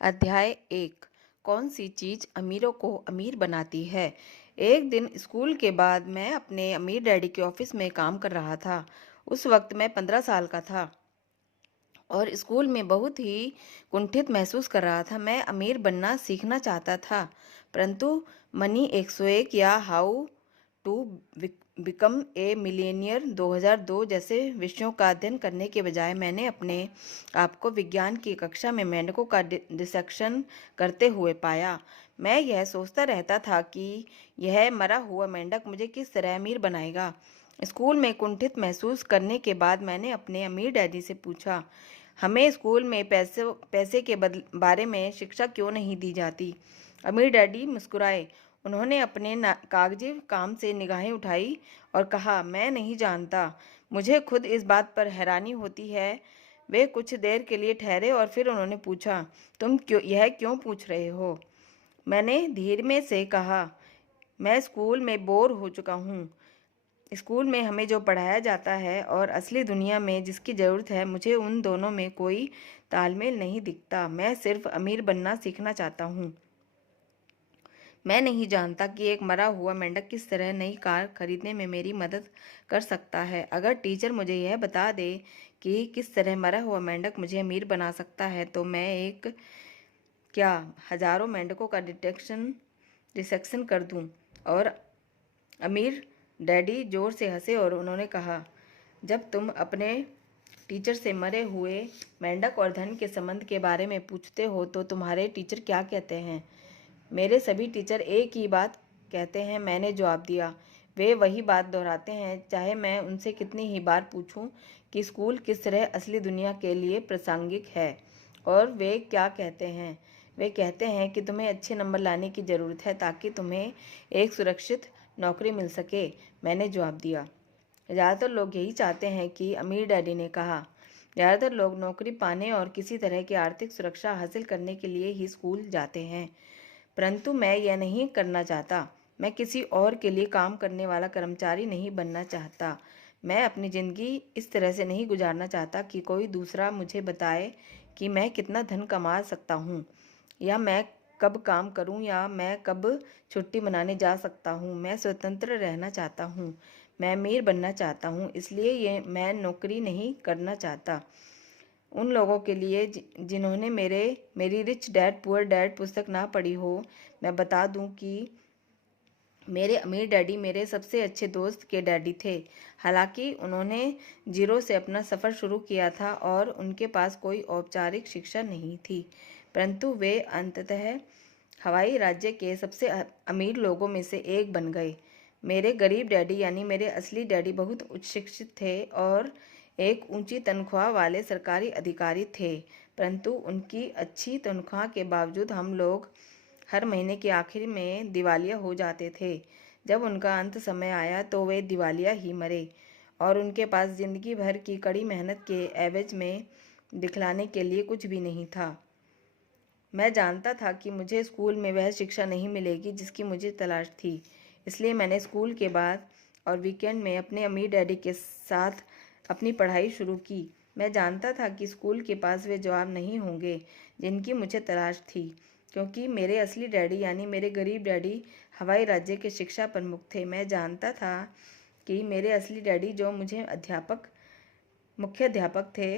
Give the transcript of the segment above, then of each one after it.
अध्याय 1। कौन सी चीज़ अमीरों को अमीर बनाती है। एक दिन स्कूल के बाद मैं अपने अमीर डैडी के ऑफिस में काम कर रहा था। उस वक्त मैं 15 साल का था और स्कूल में बहुत ही कुंठित महसूस कर रहा था। मैं अमीर बनना सीखना चाहता था, परंतु मनी 101 या how to become a millionaire 2002 जैसे विषयों का अध्ययन करने के बजाय मैंने अपने आप को विज्ञान की कक्षा में मेंढकों का डिसेक्शन करते हुए पाया। मैं यह सोचता रहता था कि यह मरा हुआ मेंढक मुझे किस तरह अमीर बनाएगा। स्कूल में कुंठित महसूस करने के बाद मैंने अपने अमीर डैडी से पूछा, हमें स्कूल में पैसे के बारे में शिक्षा क्यों नहीं दी जाती। अमीर डैडी मुस्कुराए। उन्होंने अपने कागजी काम से निगाहें उठाई और कहा, मैं नहीं जानता, मुझे खुद इस बात पर हैरानी होती है। वे कुछ देर के लिए ठहरे और फिर उन्होंने पूछा, तुम क्यों पूछ रहे हो। मैंने धीरे से कहा, मैं स्कूल में बोर हो चुका हूँ। स्कूल में हमें जो पढ़ाया जाता है और असली दुनिया में जिसकी ज़रूरत है, मुझे उन दोनों में कोई तालमेल नहीं दिखता। मैं सिर्फ अमीर बनना सीखना चाहता हूँ। मैं नहीं जानता कि एक मरा हुआ मेंढक किस तरह नई कार खरीदने में मेरी मदद कर सकता है। अगर टीचर मुझे यह बता दे कि किस तरह मरा हुआ मेंढक मुझे अमीर बना सकता है, तो मैं एक क्या हजारों मेंढकों का डिसेक्शन कर दूं। और अमीर डैडी जोर से हंसे और उन्होंने कहा, जब तुम अपने टीचर से मरे हुए मेंढक और धन के संबंध के बारे में पूछते हो तो तुम्हारे टीचर क्या कहते हैं। मेरे सभी टीचर एक ही बात कहते हैं, मैंने जवाब दिया। वे वही बात दोहराते हैं, चाहे मैं उनसे कितनी ही बार पूछूं कि स्कूल किस तरह असली दुनिया के लिए प्रासंगिक है। और वे क्या कहते हैं। वे कहते हैं कि तुम्हें अच्छे नंबर लाने की ज़रूरत है ताकि तुम्हें एक सुरक्षित नौकरी मिल सके। मैंने जवाब दिया, ज़्यादातर लोग यही चाहते हैं कि अमीर डैडी ने कहा। ज़्यादातर लोग नौकरी पाने और किसी तरह की आर्थिक सुरक्षा हासिल करने के लिए ही स्कूल जाते हैं, परंतु मैं यह नहीं करना चाहता। मैं किसी और के लिए काम करने वाला कर्मचारी नहीं बनना चाहता। मैं अपनी ज़िंदगी इस तरह से नहीं गुजारना चाहता कि कोई दूसरा मुझे बताए कि मैं कितना धन कमा सकता हूँ, या मैं कब काम करूं, या मैं कब छुट्टी मनाने जा सकता हूं। मैं स्वतंत्र रहना चाहता हूं। मैं अमीर बनना चाहता हूं, इसलिए ये मैं नौकरी नहीं करना चाहता। उन लोगों के लिए जिन्होंने मेरी रिच डैड पुअर डैड पुस्तक ना पढ़ी हो, मैं बता दूं कि मेरे अमीर डैडी मेरे सबसे अच्छे दोस्त के डैडी थे। हालांकि उन्होंने जीरो से अपना सफ़र शुरू किया था और उनके पास कोई औपचारिक शिक्षा नहीं थी, परंतु वे अंततः हवाई राज्य के सबसे अमीर लोगों में से एक बन गए। मेरे गरीब डैडी यानी मेरे असली डैडी बहुत उच्च शिक्षित थे और एक ऊंची तनख्वाह वाले सरकारी अधिकारी थे, परंतु उनकी अच्छी तनख्वाह के बावजूद हम लोग हर महीने के आखिर में दिवालिया हो जाते थे। जब उनका अंत समय आया तो वे दिवालिया ही मरे और उनके पास जिंदगी भर की कड़ी मेहनत के एवज में दिखलाने के लिए कुछ भी नहीं था। मैं जानता था कि मुझे स्कूल में वह शिक्षा नहीं मिलेगी जिसकी मुझे तलाश थी, इसलिए मैंने स्कूल के बाद और वीकेंड में अपने अमीर डैडी के साथ अपनी पढ़ाई शुरू की। मैं जानता था कि स्कूल के पास वे जवाब नहीं होंगे जिनकी मुझे तलाश थी, क्योंकि मेरे असली डैडी यानी मेरे गरीब डैडी हवाई राज्य के शिक्षा प्रमुख थे। मैं जानता था कि मेरे असली डैडी, जो मुझे मुख्य अध्यापक थे,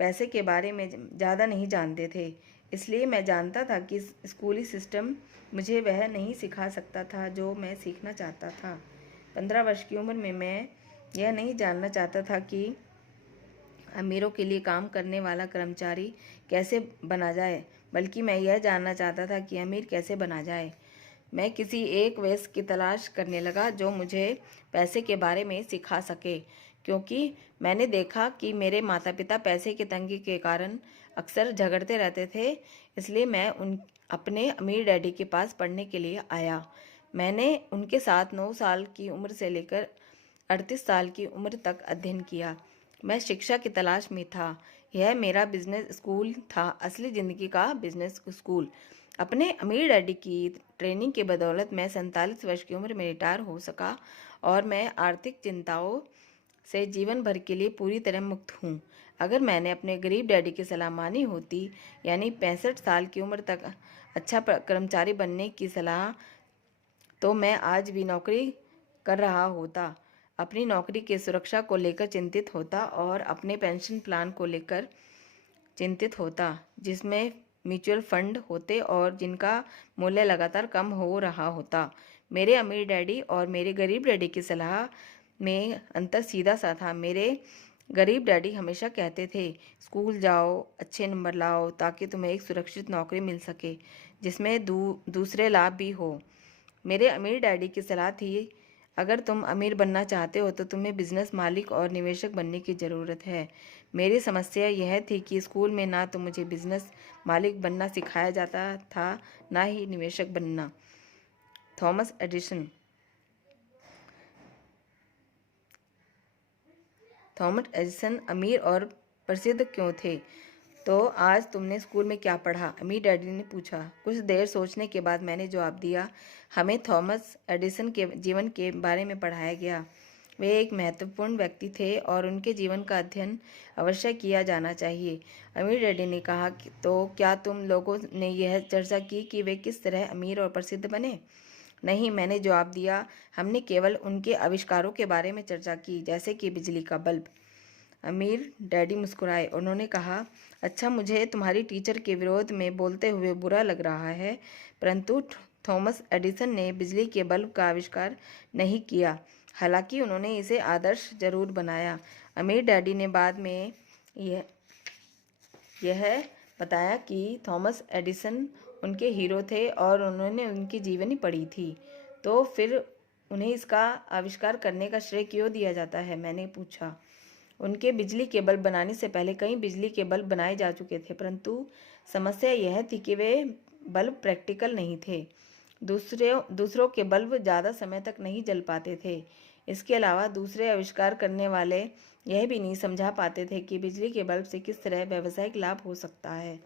पैसे के बारे में ज़्यादा नहीं जानते थे। इसलिए मैं जानता था कि स्कूली सिस्टम मुझे वह नहीं सिखा सकता था जो मैं सीखना चाहता था। 15 वर्ष की उम्र में मैं यह नहीं जानना चाहता था कि अमीरों के लिए काम करने वाला कर्मचारी कैसे बना जाए, बल्कि मैं यह जानना चाहता था कि अमीर कैसे बना जाए। मैं किसी एक वयस्क की तलाश करने लगा जो मुझे पैसे के बारे में सिखा सके, क्योंकि मैंने देखा कि मेरे माता पिता पैसे की तंगी के कारण अक्सर झगड़ते रहते थे। इसलिए मैं अपने अमीर डैडी के पास पढ़ने के लिए आया। मैंने उनके साथ 9 साल की उम्र से लेकर 38 साल की उम्र तक अध्ययन किया। मैं शिक्षा की तलाश में था। यह मेरा बिजनेस स्कूल था, असली ज़िंदगी का बिजनेस स्कूल। अपने अमीर डैडी की ट्रेनिंग के बदौलत मैं 47 वर्ष की उम्र में रिटायर हो सका और मैं आर्थिक चिंताओं से जीवन भर के लिए पूरी तरह मुक्त हूँ। अगर मैंने अपने गरीब डैडी की सलाह मानी होती, यानी 65 साल की उम्र तक अच्छा कर्मचारी बनने की सलाह, तो मैं आज भी नौकरी कर रहा होता, अपनी नौकरी की सुरक्षा को लेकर चिंतित होता और अपने पेंशन प्लान को लेकर चिंतित होता, जिसमें म्यूचुअल फंड होते और जिनका मूल्य लगातार कम हो रहा होता। मेरे अमीर डैडी और मेरे गरीब डैडी की सलाह में अंतर सीधा सा था। मेरे गरीब डैडी हमेशा कहते थे, स्कूल जाओ, अच्छे नंबर लाओ, ताकि तुम्हें एक सुरक्षित नौकरी मिल सके जिसमें दूसरे लाभ भी हो। मेरे अमीर डैडी की सलाह थी, अगर तुम अमीर बनना चाहते हो तो तुम्हें बिजनेस मालिक और निवेशक बनने की ज़रूरत है। मेरी समस्या यह थी कि स्कूल में ना तो मुझे बिजनेस मालिक बनना सिखाया जाता था, ना ही निवेशक बनना। Thomas Edison. थॉमस एडिसन अमीर और प्रसिद्ध क्यों थे? तो आज तुमने स्कूल में क्या पढ़ा? अमीर डैडी ने पूछा। कुछ देर सोचने के बाद मैंने जवाब दिया, हमें थॉमस एडिसन के जीवन के बारे में पढ़ाया गया। वे एक महत्वपूर्ण व्यक्ति थे और उनके जीवन का अध्ययन अवश्य किया जाना चाहिए। अमीर डैडी ने कहा, तो क्या तुम लोगों ने यह चर्चा की कि वे किस तरह अमीर और प्रसिद्ध बने? नहीं, मैंने जवाब दिया, हमने केवल उनके आविष्कारों के बारे में चर्चा की, जैसे कि बिजली का बल्ब। अमीर डैडी मुस्कुराए। उन्होंने कहा, अच्छा, मुझे तुम्हारी टीचर के विरोध में बोलते हुए बुरा लग रहा है, परंतु थॉमस एडिसन ने बिजली के बल्ब का आविष्कार नहीं किया, हालांकि उन्होंने इसे आदर्श जरूर बनाया। अमीर डैडी ने बाद में यह बताया कि थॉमस एडिसन उनके हीरो थे और उन्होंने उनकी जीवनी पढ़ी थी, तो फिर उन्हें इसका आविष्कार करने का श्रेय क्यों दिया जाता है? मैंने पूछा। उनके बिजली के बल्ब बनाने से पहले कई बिजली के बल्ब बनाए जा चुके थे, परंतु समस्या यह थी कि वे बल्ब प्रैक्टिकल नहीं थे। दूसरों के बल्ब ज़्यादा समय तक नहीं जल पाते थे। इसके अलावा दूसरे आविष्कार करने वाले यह भी नहीं समझा पाते थे कि बिजली के बल्ब से किस तरह व्यावसायिक लाभ हो सकता है।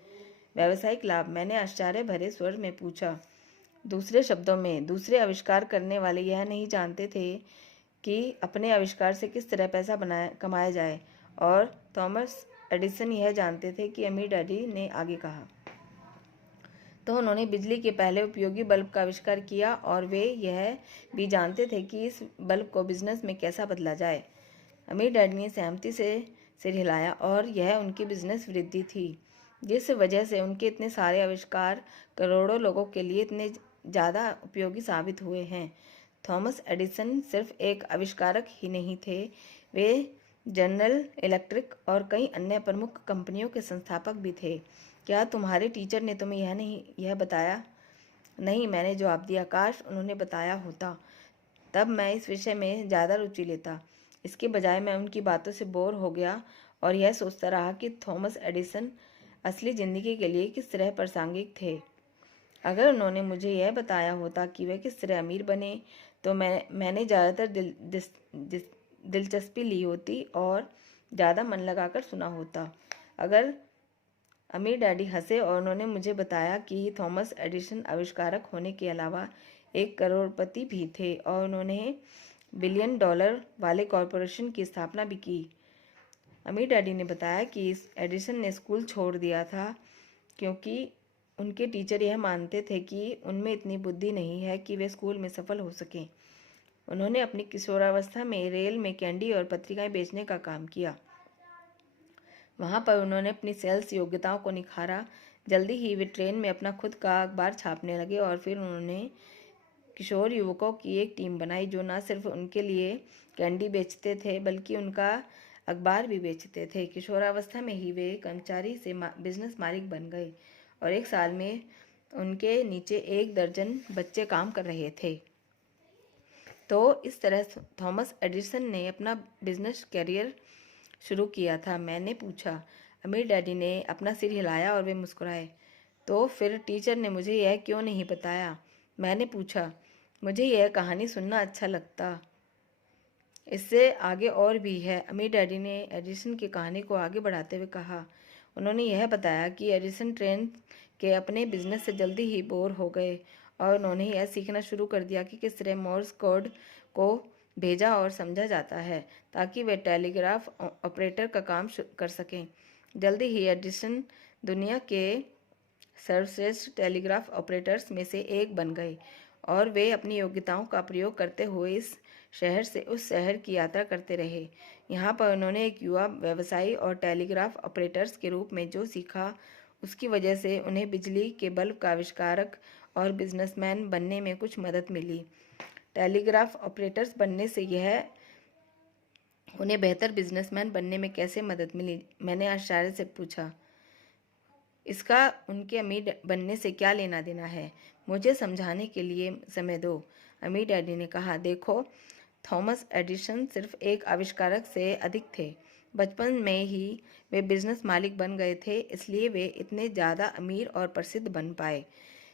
व्यावसायिक लाभ? मैंने आश्चर्य भरे स्वर में पूछा। दूसरे शब्दों में, दूसरे आविष्कार करने वाले यह नहीं जानते थे कि अपने आविष्कार से किस तरह पैसा कमाया जाए, और थॉमस एडिसन यह जानते थे कि अमीर डैडी ने आगे कहा, तो उन्होंने बिजली के पहले उपयोगी बल्ब का आविष्कार किया और वे यह भी जानते थे कि इस बल्ब को बिजनेस में कैसा बदला जाए। अमीर डैडी ने सहमति से सिर हिलाया और यह उनकी बिजनेस वृद्धि थी, जिस वजह से उनके इतने सारे आविष्कार करोड़ों लोगों के लिए इतने ज़्यादा उपयोगी साबित हुए हैं। थॉमस एडिसन सिर्फ एक आविष्कारक ही नहीं थे, वे जनरल इलेक्ट्रिक और कई अन्य प्रमुख कंपनियों के संस्थापक भी थे। क्या तुम्हारे टीचर ने तुम्हें यह बताया? नहीं, मैंने जवाब दिया, काश उन्होंने बताया होता, तब मैं इस विषय में ज़्यादा रुचि लेता। इसके बजाय मैं उनकी बातों से बोर हो गया और यह सोचता रहा कि थॉमस एडिसन असली ज़िंदगी के लिए किस तरह प्रासंगिक थे। अगर उन्होंने मुझे यह बताया होता कि वे किस तरह अमीर बने, तो मैंने ज़्यादातर दिलचस्पी ली होती और ज़्यादा मन लगाकर सुना होता। अगर अमीर डैडी हंसे और उन्होंने मुझे बताया कि थॉमस एडिसन आविष्कारक होने के अलावा एक करोड़पति भी थे और उन्होंने $1 बिलियन वाले कॉरपोरेशन की स्थापना भी की। अमीर डैडी ने बताया कि एडिसन ने स्कूल छोड़ दिया था क्योंकि उनके टीचर यह मानते थे कि उनमें इतनी बुद्धि नहीं है कि वे स्कूल में सफल हो सकें। उन्होंने अपनी किशोरावस्था में रेल में कैंडी और पत्रिकाएं बेचने का काम किया। वहाँ पर उन्होंने अपनी सेल्स योग्यताओं को निखारा। जल्दी ही वे ट्रेन में अपना खुद का अखबार छापने लगे और फिर उन्होंने किशोर युवकों की एक टीम बनाई जो न सिर्फ उनके लिए कैंडी बेचते थे बल्कि उनका अखबार भी बेचते थे। किशोरावस्था में ही वे कर्मचारी से बिजनेस मालिक बन गए और एक साल में उनके नीचे 1 दर्जन बच्चे काम कर रहे थे। तो इस तरह थॉमस एडिसन ने अपना बिजनेस करियर शुरू किया था। मैंने पूछा। अमीर डैडी ने अपना सिर हिलाया और वे मुस्कुराए। तो फिर टीचर ने मुझे यह क्यों नहीं बताया? मैंने पूछा। मुझे यह कहानी सुनना अच्छा लगता। इससे आगे और भी है। अमीर डैडी ने एडिसन की कहानी को आगे बढ़ाते हुए कहा। उन्होंने यह बताया कि एडिसन ट्रेन के अपने बिजनेस से जल्दी ही बोर हो गए और उन्होंने यह सीखना शुरू कर दिया कि किस तरह मोर्स कोड को भेजा और समझा जाता है ताकि वे टेलीग्राफ ऑपरेटर का काम कर सकें। जल्दी ही एडिसन दुनिया के सर्वश्रेष्ठ टेलीग्राफ ऑपरेटर्स में से एक बन गए और वे अपनी योग्यताओं का प्रयोग करते हुए इस शहर से उस शहर की यात्रा करते रहे। यहाँ पर उन्होंने एक युवा व्यवसायी और टेलीग्राफ ऑपरेटर्स के रूप में जो सीखा, उसकी वजह से उन्हें बिजली के बल्ब का आविष्कारक और बिजनेसमैन बनने में कुछ मदद मिली। टेलीग्राफ ऑपरेटर्स बनने से यह उन्हें बेहतर बिजनेसमैन बनने में कैसे मदद मिली? मैंने आश्चर्य से पूछा। इसका उनके अमीर बनने से क्या लेना देना है? मुझे समझाने के लिए समय दो। अमीर डैडी ने कहा, देखो, थॉमस एडिसन सिर्फ एक आविष्कारक से अधिक थे। बचपन में ही वे बिजनेस मालिक बन गए थे, इसलिए वे इतने ज़्यादा अमीर और प्रसिद्ध बन पाए।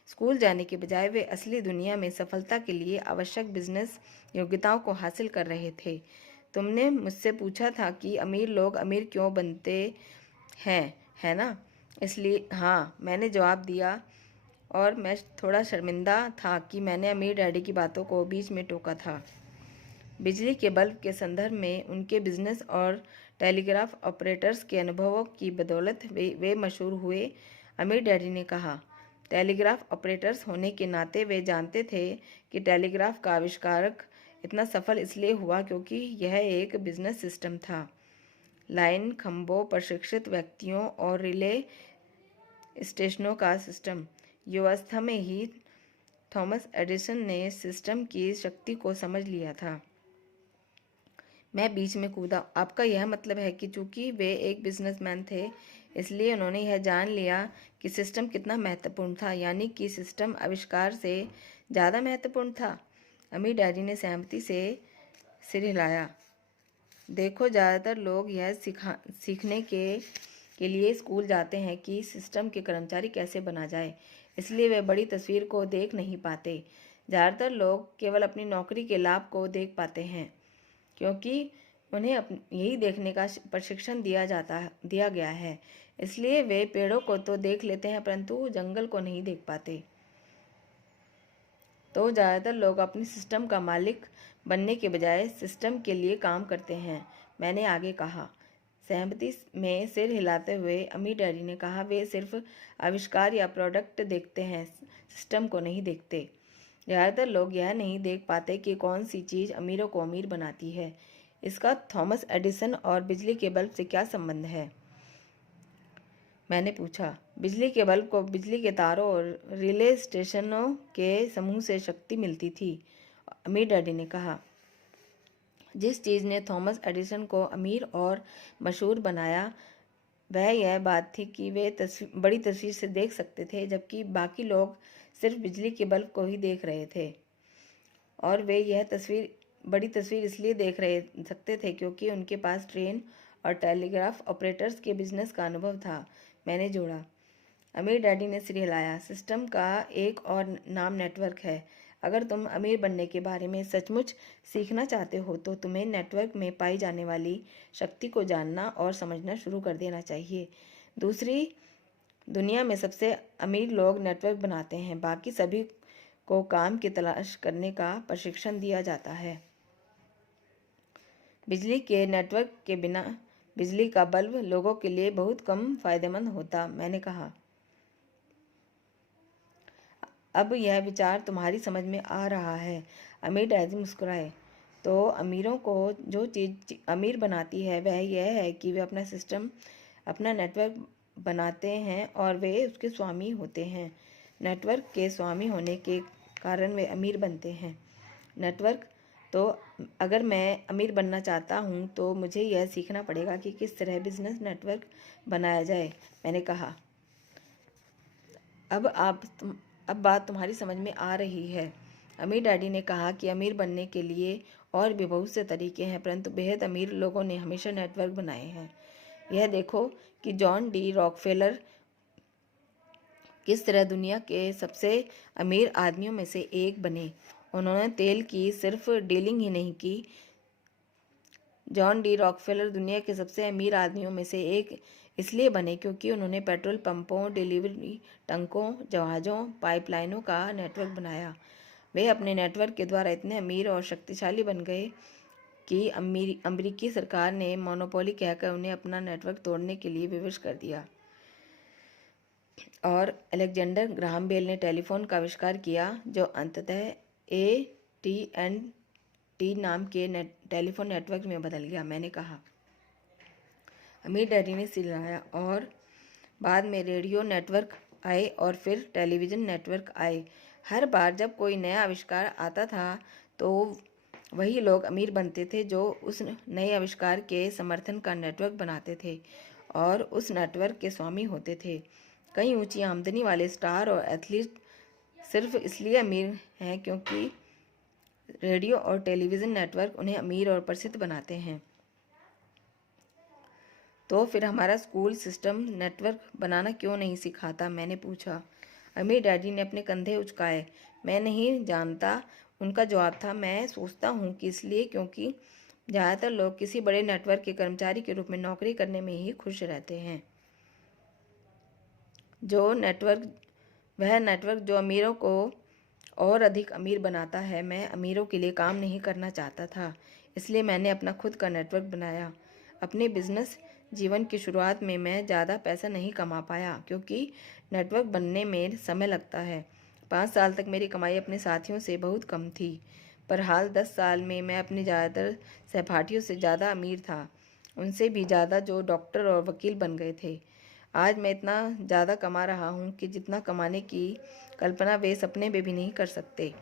स्कूल जाने के बजाय वे असली दुनिया में सफलता के लिए आवश्यक बिजनेस योग्यताओं को हासिल कर रहे थे। तुमने मुझसे पूछा था कि अमीर लोग अमीर क्यों बनते हैं, है ना? इसलिए हाँ, मैंने जवाब दिया और मैं थोड़ा शर्मिंदा था कि मैंने अमीर डैडी की बातों को बीच में टोका था। बिजली के बल्ब के संदर्भ में उनके बिजनेस और टेलीग्राफ ऑपरेटर्स के अनुभवों की बदौलत वे मशहूर हुए। अमीर डैडी ने कहा, टेलीग्राफ ऑपरेटर्स होने के नाते वे जानते थे कि टेलीग्राफ का आविष्कारक इतना सफल इसलिए हुआ क्योंकि यह एक बिजनेस सिस्टम था। लाइन, खंभों, प्रशिक्षित व्यक्तियों और रिले स्टेशनों का सिस्टम। युवावस्था में ही थॉमस एडिसन ने सिस्टम की शक्ति को समझ लिया था। मैं बीच में कूदा। आपका यह मतलब है कि चूंकि वे एक बिजनेसमैन थे, इसलिए उन्होंने यह जान लिया कि सिस्टम कितना महत्वपूर्ण था, यानी कि सिस्टम आविष्कार से ज़्यादा महत्वपूर्ण था? अमीर डैडी ने सहमति से सिर हिलाया। देखो, ज़्यादातर लोग यह सीखने के लिए स्कूल जाते हैं कि सिस्टम के कर्मचारी कैसे बना जाए, इसलिए वे बड़ी तस्वीर को देख नहीं पाते। ज़्यादातर लोग केवल अपनी नौकरी के लाभ को देख पाते हैं, क्योंकि उन्हें यही देखने का प्रशिक्षण दिया गया है। इसलिए वे पेड़ों को तो देख लेते हैं, परंतु जंगल को नहीं देख पाते। तो ज़्यादातर लोग अपनी सिस्टम का मालिक बनने के बजाय सिस्टम के लिए काम करते हैं, मैंने आगे कहा। सहमति में सिर हिलाते हुए अमीर डैडी ने कहा, वे सिर्फ आविष्कार या प्रोडक्ट देखते हैं, सिस्टम को नहीं देखते। ज़्यादातर लोग यह नहीं देख पाते कि कौन सी चीज़ अमीरों को अमीर बनाती है। इसका थॉमस एडिसन और बिजली के बल्ब से क्या संबंध है? मैंने पूछा। बिजली के बल्ब को बिजली के तारों और रिले स्टेशनों के समूह से शक्ति मिलती थी, अमीर डैडी ने कहा। जिस चीज़ ने थॉमस एडिसन को अमीर और मशहूर बनाया, वह यह बात थी कि वे बड़ी तस्वीर से देख सकते थे, जबकि बाकी लोग सिर्फ बिजली के बल्ब को ही देख रहे थे। और वे यह बड़ी तस्वीर इसलिए देख सकते थे क्योंकि उनके पास ट्रेन और टेलीग्राफ ऑपरेटर्स के बिजनेस का अनुभव था, मैंने जोड़ा। अमीर डैडी ने सिर हिलाया। सिस्टम का एक और नाम नेटवर्क है। अगर तुम अमीर बनने के बारे में सचमुच सीखना चाहते हो तो तुम्हें नेटवर्क में पाई जाने वाली शक्ति को जानना और समझना शुरू कर देना चाहिए। दूसरी दुनिया में सबसे अमीर लोग नेटवर्क बनाते हैं, बाकी सभी को काम की तलाश करने का प्रशिक्षण दिया जाता है। बिजली के नेटवर्क के बिना बिजली का बल्ब लोगों के लिए बहुत कम फायदेमंद होता, मैंने कहा। अब यह विचार तुम्हारी समझ में आ रहा है, अमीर डैडी मुस्कुराए। तो अमीरों को जो चीज़ अमीर बनाती है वह यह है कि वे अपना सिस्टम, अपना नेटवर्क बनाते हैं और वे उसके स्वामी होते हैं। नेटवर्क के स्वामी होने के कारण वे अमीर बनते हैं। नेटवर्क तो अगर मैं अमीर बनना चाहता हूँ तो मुझे यह सीखना पड़ेगा कि किस तरह बिजनेस नेटवर्क बनाया जाए, मैंने कहा। अब बात तुम्हारी समझ में आ रही है। अमीर डैडी ने कहा कि अमीर बनने के लिए और भी बहुत से तरीके हैं, परंतु बेहद अमीर लोगों ने हमेशा नेटवर्क बनाए हैं। यह देखो कि जॉन डी रॉकफेलर किस तरह दुनिया के सबसे अमीर आदमियों में से एक बने। उन्होंने तेल की सिर्फ डीलिंग ही नहीं की। जॉन डी रॉकफेलर दुनिया के सबसे अमीर आदमियों में से एक इसलिए बने क्योंकि उन्होंने पेट्रोल पंपों, डिलीवरी टंकों, जहाज़ों, पाइपलाइनों का नेटवर्क बनाया। वे अपने नेटवर्क के द्वारा इतने अमीर और शक्तिशाली बन गए कि अमेरिकी सरकार ने मोनोपोली कहकर उन्हें अपना नेटवर्क तोड़ने के लिए विवश कर दिया और अलेक्जेंडर ग्राहम बेल ने टेलीफोन का आविष्कार किया, जो अंततः AT&T नाम के टेलीफोन नेटवर्क में बदल गया। मैंने कहा। अमीर डैडी ने चिल्लाया। और बाद में रेडियो नेटवर्क आए और फिर टेलीविज़न नेटवर्क आए। हर बार जब कोई नया आविष्कार आता था तो वही लोग अमीर बनते थे जो उस नए आविष्कार के समर्थन का नेटवर्क बनाते थे और उस नेटवर्क के स्वामी होते थे। कई ऊंची आमदनी वाले स्टार और एथलीट सिर्फ इसलिए अमीर हैं क्योंकि रेडियो और टेलीविज़न नेटवर्क उन्हें अमीर और प्रसिद्ध बनाते हैं। तो फिर हमारा स्कूल सिस्टम नेटवर्क बनाना क्यों नहीं सिखाता? मैंने पूछा। अमीर डैडी ने अपने कंधे उचकाए। मैं नहीं जानता, उनका जवाब था। मैं सोचता हूँ कि इसलिए क्योंकि ज़्यादातर लोग किसी बड़े नेटवर्क के कर्मचारी के रूप में नौकरी करने में ही खुश रहते हैं। वह नेटवर्क जो अमीरों को और अधिक अमीर बनाता है। मैं अमीरों के लिए काम नहीं करना चाहता था, इसलिए मैंने अपना खुद का नेटवर्क बनाया। अपने बिजनेस जीवन की शुरुआत में मैं ज़्यादा पैसा नहीं कमा पाया क्योंकि नेटवर्क बनने में समय लगता है। 5 साल तक मेरी कमाई अपने साथियों से बहुत कम थी, पर हाल 10 साल में मैं अपने ज़्यादातर सहपाठियों से ज़्यादा अमीर था, उनसे भी ज़्यादा, जो डॉक्टर और वकील बन गए थे। आज मैं इतना ज़्यादा कमा रहा हूँ कि जितना कमाने की कल्पना वे सपने में भी नहीं कर सकते।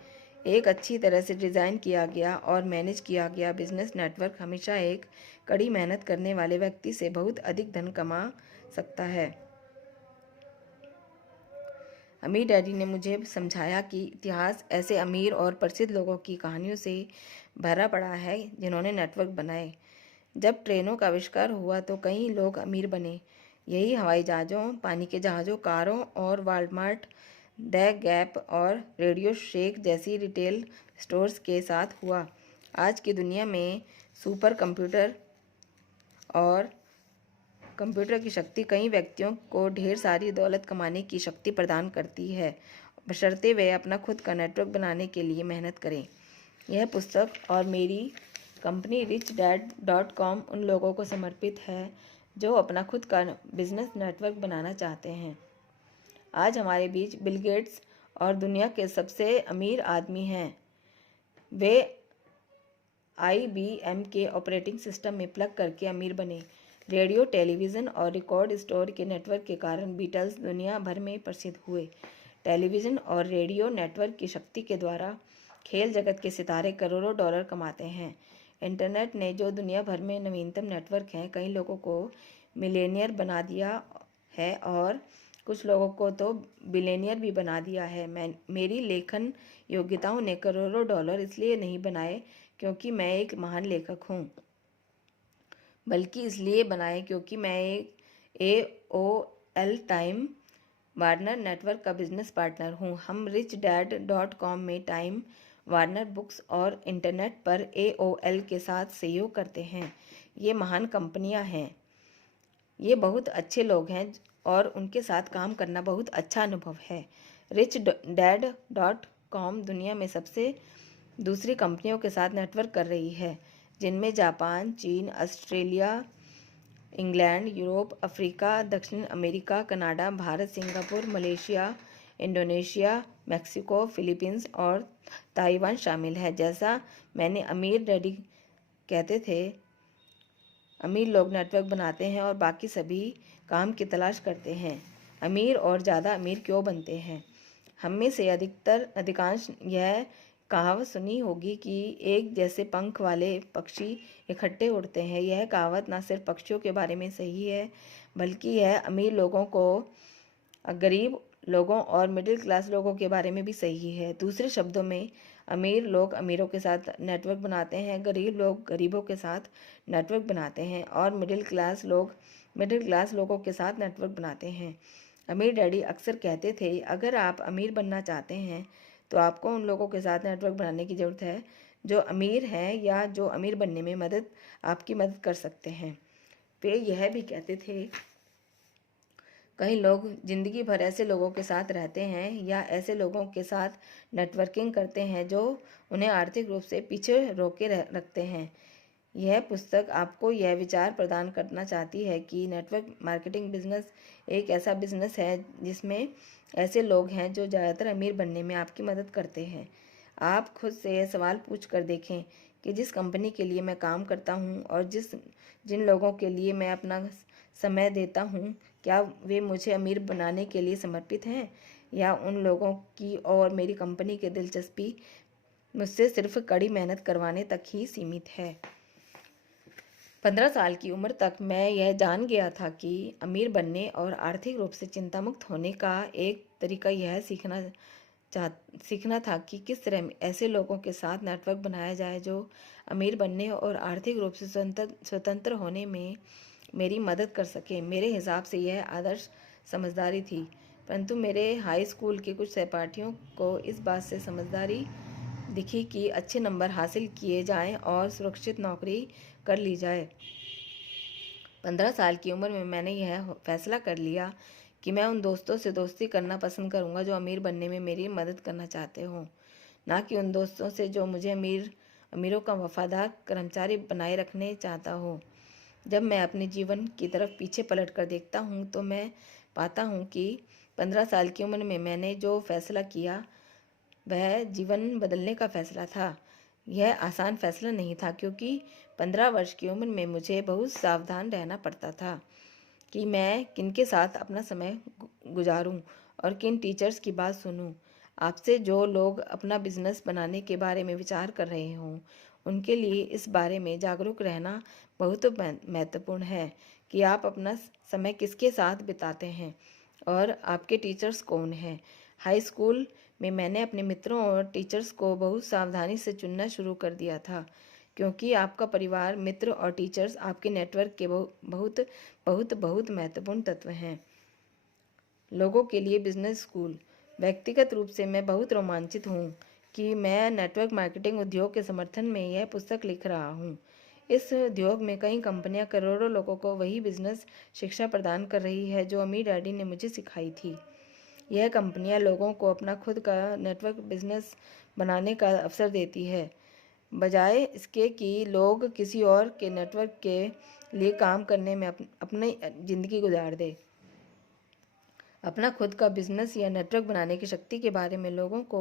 एक अच्छी तरह से डिज़ाइन किया गया और मैनेज किया गया बिजनेस नेटवर्क हमेशा एक कड़ी मेहनत करने वाले व्यक्ति से बहुत अधिक धन कमा सकता है। अमीर डैडी ने मुझे समझाया कि इतिहास ऐसे अमीर और प्रसिद्ध लोगों की कहानियों से भरा पड़ा है जिन्होंने नेटवर्क बनाए। जब ट्रेनों का आविष्कार हुआ तो कई लोग अमीर बने। यही हवाई जहाज़ों, पानी के जहाज़ों, कारों और वालमार्ट, द गैप और रेडियो शेक जैसी रिटेल स्टोर्स के साथ हुआ। आज की दुनिया में सुपर कंप्यूटर और कंप्यूटर की शक्ति कई व्यक्तियों को ढेर सारी दौलत कमाने की शक्ति प्रदान करती है, बशर्ते वे अपना खुद का नेटवर्क बनाने के लिए मेहनत करें। यह पुस्तक और मेरी कंपनी richdad.com उन लोगों को समर्पित है जो अपना खुद का बिजनेस नेटवर्क बनाना चाहते हैं। आज हमारे बीच बिल गेट्स और दुनिया के सबसे अमीर आदमी हैं। वे IBM के ऑपरेटिंग सिस्टम में प्लग करके अमीर बने। रेडियो, टेलीविज़न और रिकॉर्ड स्टोर के नेटवर्क के कारण बीटल्स दुनिया भर में प्रसिद्ध हुए। टेलीविज़न और रेडियो नेटवर्क की शक्ति के द्वारा खेल जगत के सितारे करोड़ों डॉलर कमाते हैं। इंटरनेट ने, जो दुनिया भर में नवीनतम नेटवर्क हैं, कई लोगों को मिलेनियर बना दिया है और कुछ लोगों को तो बिलियनियर भी बना दिया है। मेरी लेखन योग्यताओं ने करोड़ों डॉलर इसलिए नहीं बनाए क्योंकि मैं एक महान लेखक हूँ, बल्कि इसलिए बनाए क्योंकि मैं एक AOL टाइम वार्नर नेटवर्क का बिजनेस पार्टनर हूँ। हम richdad.com में टाइम वार्नर बुक्स और इंटरनेट पर AOL के साथ सहयोग करते हैं। ये महान कंपनियां हैं, ये बहुत अच्छे लोग हैं और उनके साथ काम करना बहुत अच्छा अनुभव है। richdad.com दुनिया में सबसे दूसरी कंपनियों के साथ नेटवर्क कर रही है, जिनमें जापान, चीन, ऑस्ट्रेलिया, इंग्लैंड, यूरोप, अफ्रीका, दक्षिण America, Canada, Bharat, Singapore, Malaysia, Indonesia, Mexico, Philippines और ताइवान शामिल है। जैसा मैंने अमीर डैडी कहते थे, अमीर लोग नेटवर्क बनाते हैं और बाकी सभी काम की तलाश करते हैं। अमीर और ज़्यादा अमीर क्यों बनते हैं? हम में से अधिकांश यह कहावत सुनी होगी कि एक जैसे पंख वाले पक्षी इकट्ठे उड़ते हैं। यह कहावत न सिर्फ पक्षियों के बारे में सही है, बल्कि यह अमीर लोगों को गरीब लोगों और मिडिल क्लास लोगों के बारे में भी सही है। दूसरे शब्दों में, अमीर लोग अमीरों के साथ नेटवर्क बनाते हैं, गरीब लोग गरीबों के साथ नेटवर्क बनाते हैं और मिडिल क्लास लोग मिडिल क्लास लोगों के साथ नेटवर्क बनाते हैं। अमीर डैडी अक्सर कहते थे, अगर आप अमीर बनना चाहते हैं तो आपको उन लोगों के साथ नेटवर्क बनाने की ज़रूरत है जो अमीर हैं या जो अमीर बनने में आपकी मदद कर सकते हैं। वे यह भी कहते थे, कई लोग ज़िंदगी भर ऐसे लोगों के साथ रहते हैं या ऐसे लोगों के साथ नेटवर्किंग करते हैं जो उन्हें आर्थिक रूप से पीछे रोके रखते हैं। यह पुस्तक आपको यह विचार प्रदान करना चाहती है कि नेटवर्क मार्केटिंग बिजनेस एक ऐसा बिजनेस है जिसमें ऐसे लोग हैं जो ज़्यादातर अमीर बनने में आपकी मदद करते हैं। आप खुद से यह सवाल पूछ कर देखें कि जिस कंपनी के लिए मैं काम करता हूँ और जिन लोगों के लिए मैं अपना समय देता हूँ, क्या वे मुझे अमीर बनाने के लिए समर्पित हैं, या उन लोगों की और मेरी कंपनी की दिलचस्पी मुझसे सिर्फ कड़ी मेहनत करवाने तक ही सीमित है। 15 साल की उम्र तक मैं यह जान गया था कि अमीर बनने और आर्थिक रूप से चिंतामुक्त होने का एक तरीका यह सीखना था कि किस तरह ऐसे लोगों के साथ नेटवर्क बनाया जाए जो अमीर बनने और आर्थिक रूप से स्वतंत्र होने में मेरी मदद कर सके। मेरे हिसाब से यह आदर्श समझदारी थी, परंतु मेरे हाई स्कूल के कुछ सहपाठियों को इस बात से समझदारी दिखी कि अच्छे नंबर हासिल किए जाएं और सुरक्षित नौकरी कर ली जाए। 15 साल की उम्र में मैंने यह फैसला कर लिया कि मैं उन दोस्तों से दोस्ती करना पसंद करूंगा जो अमीर बनने में मेरी मदद करना चाहते हों, ना कि उन दोस्तों से जो मुझे अमीरों का वफादार कर्मचारी बनाए रखने चाहता हो। जब मैं अपने जीवन की तरफ पीछे पलट कर देखता हूँ तो मैं पाता हूँ कि 15 साल की उम्र में मैंने जो फैसला किया वह जीवन बदलने का फैसला था। यह आसान फैसला नहीं था, क्योंकि 15 वर्ष की उम्र में मुझे बहुत सावधान रहना पड़ता था कि मैं किनके साथ अपना समय गुजारूं और किन टीचर्स की बात सुनूं। आपसे जो लोग अपना बिजनेस बनाने के बारे में विचार कर रहे हों, उनके लिए इस बारे में जागरूक रहना बहुत महत्वपूर्ण है कि आप अपना समय किसके साथ बिताते हैं और आपके टीचर्स कौन हैं। हाई स्कूल में मैंने अपने मित्रों और टीचर्स को बहुत सावधानी से चुनना शुरू कर दिया था, क्योंकि आपका परिवार, मित्र और टीचर्स आपके नेटवर्क के बहुत बहुत बहुत महत्वपूर्ण तत्व हैं। लोगों के लिए बिजनेस स्कूल। व्यक्तिगत रूप से मैं बहुत रोमांचित हूँ कि मैं नेटवर्क मार्केटिंग उद्योग के समर्थन में यह पुस्तक लिख रहा हूँ। इस उद्योग में कई कंपनियां करोड़ों लोगों को वही बिजनेस शिक्षा प्रदान कर रही है जो अमीर डैडी ने मुझे सिखाई थी। यह कंपनियां लोगों को अपना खुद का नेटवर्क बिजनेस बनाने का अवसर देती है, बजाय इसके कि लोग किसी और के नेटवर्क के लिए काम करने में अपनी ज़िंदगी गुजार दे। अपना खुद का बिजनेस या नेटवर्क बनाने की शक्ति के बारे में लोगों को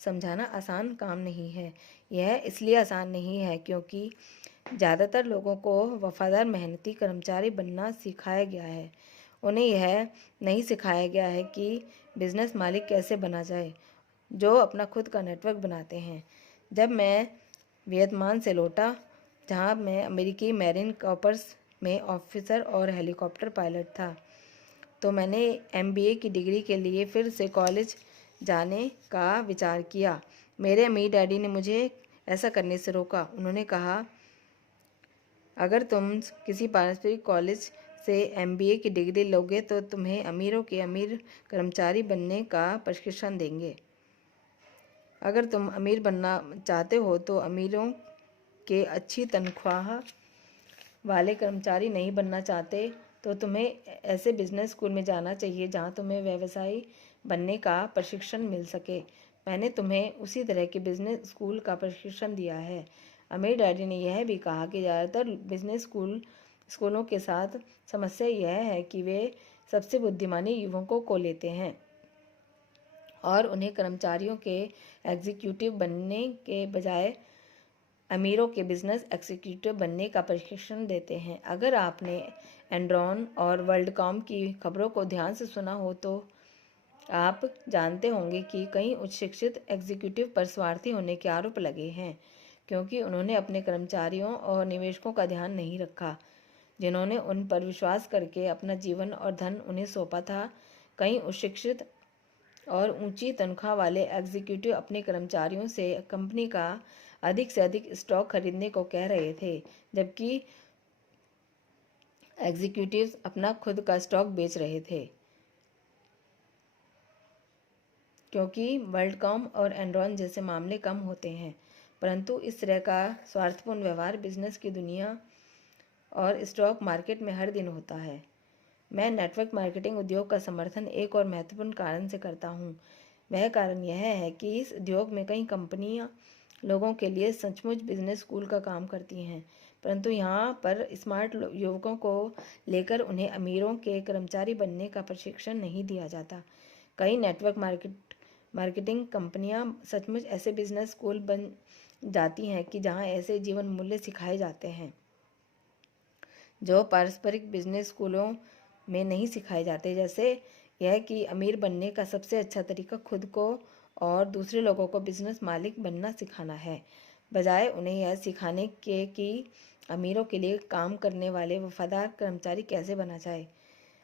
समझाना आसान काम नहीं है। यह इसलिए आसान नहीं है क्योंकि ज़्यादातर लोगों को वफादार मेहनती कर्मचारी बनना सिखाया गया है। उन्हें यह नहीं सिखाया गया है कि बिजनेस मालिक कैसे बना जाए, जो अपना खुद का नेटवर्क बनाते हैं। जब मैं वियतनाम से लौटा, जहां मैं अमेरिकी मैरीन कॉर्प्स में ऑफिसर और हेलीकॉप्टर पायलट था, तो मैंने एमबीए की डिग्री के लिए फिर से कॉलेज जाने का विचार किया। मेरे अमीर डैडी ने मुझे ऐसा करने से रोका। उन्होंने कहा, अगर तुम किसी पारंपरिक कॉलेज से एमबीए की डिग्री लोगे तो तुम्हें अमीरों के अमीर कर्मचारी बनने का प्रशिक्षण देंगे। अगर तुम अमीर बनना चाहते हो तो अमीरों के अच्छी तनख्वाह वाले कर्मचारी नहीं बनना चाहते तो तुम्हें ऐसे बिजनेस स्कूल में जाना चाहिए जहां तुम्हें व्यवसायी बनने का प्रशिक्षण मिल सके। मैंने तुम्हें उसी तरह के बिजनेस स्कूल का प्रशिक्षण दिया है। अमीर डैडी ने यह भी कहा कि ज़्यादातर बिजनेस स्कूलों के साथ समस्या यह है कि वे सबसे बुद्धिमानी युवकों को लेते हैं और उन्हें कर्मचारियों के एग्जीक्यूटिव बनने के बजाय अमीरों के बिजनेस एग्जीक्यूटिव बनने का प्रशिक्षण देते हैं। अगर आपने एनरॉन और वर्ल्डकॉम की खबरों को ध्यान से सुना हो तो आप जानते होंगे कि कई उच्च शिक्षित एग्जीक्यूटिव पर स्वार्थी होने के आरोप लगे हैं, क्योंकि उन्होंने अपने कर्मचारियों और निवेशकों का ध्यान नहीं रखा, जिन्होंने उन पर विश्वास करके अपना जीवन और धन उन्हें सौंपा था। कई उच्च शिक्षित और ऊंची तनख्वाह वाले एग्जीक्यूटिव अपने कर्मचारियों से कंपनी का अधिक से अधिक स्टॉक खरीदने को कह रहे थे, जबकि एग्जीक्यूटिव्स अपना खुद का स्टॉक बेच रहे थे। क्योंकि वर्ल्डकॉम और एनरॉन जैसे मामले कम होते हैं, परंतु इस तरह का स्वार्थपूर्ण व्यवहार बिजनेस की दुनिया और स्टॉक मार्केट में हर दिन होता है। मैं नेटवर्क मार्केटिंग उद्योग का समर्थन एक और महत्वपूर्ण कारण से करता हूँ। वह कारण यह है कि इस उद्योग में कई कंपनियाँ लोगों के लिए सचमुच बिजनेस स्कूल का काम करती हैं। परंतु यहाँ पर स्मार्ट युवकों को लेकर उन्हें अमीरों के कर्मचारी बनने का प्रशिक्षण नहीं दिया जाता। कई नेटवर्क मार्केटिंग कंपनियां सचमुच ऐसे बिजनेस स्कूल बन जाती हैं कि जहां ऐसे जीवन मूल्य सिखाए जाते हैं जो पारस्परिक बिजनेस स्कूलों में नहीं सिखाए जाते, जैसे यह कि अमीर बनने का सबसे अच्छा तरीका खुद को और दूसरे लोगों को बिजनेस मालिक बनना सिखाना है, बजाय उन्हें यह सिखाने के कि अमीरों के लिए काम करने वाले वफादार कर्मचारी कैसे बना जाए।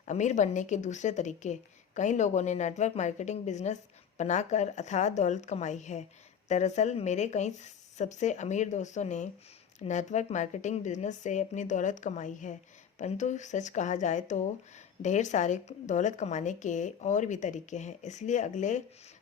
अमीर बनने के दूसरे तरीके। कई लोगों ने नेटवर्क मार्केटिंग बिजनेस बनाकर अथाह दौलत कमाई है। दरअसल मेरे कई सबसे अमीर दोस्तों ने नेटवर्क मार्केटिंग बिजनेस से अपनी दौलत कमाई है। परंतु सच कहा जाए तो ढेर सारे दौलत कमाने के और भी तरीके हैं। इसलिए अगले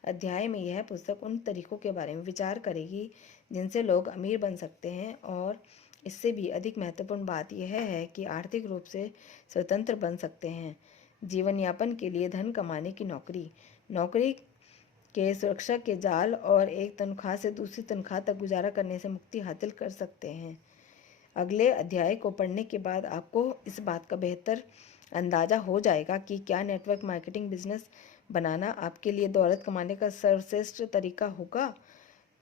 अध्याय में यह पुस्तक उन तरीकों के बारे में विचार करेगी जिनसे लोग अमीर बन सकते हैं, और इससे भी अधिक महत्वपूर्ण बात यह है कि आर्थिक रूप से स्वतंत्र बन सकते हैं। जीवन यापन के लिए धन कमाने की नौकरी नौकरी के सुरक्षा के जाल और एक तनख्वाह से दूसरी तनख्वाह तक गुजारा करने से मुक्ति हासिल कर सकते हैं। अगले अध्याय को पढ़ने के बाद आपको इस बात का बेहतर अंदाज़ा हो जाएगा कि क्या नेटवर्क मार्केटिंग बिजनेस बनाना आपके लिए दौलत कमाने का सर्वश्रेष्ठ तरीका होगा।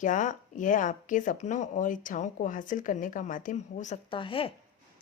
क्या यह आपके सपनों और इच्छाओं को हासिल करने का माध्यम हो सकता है।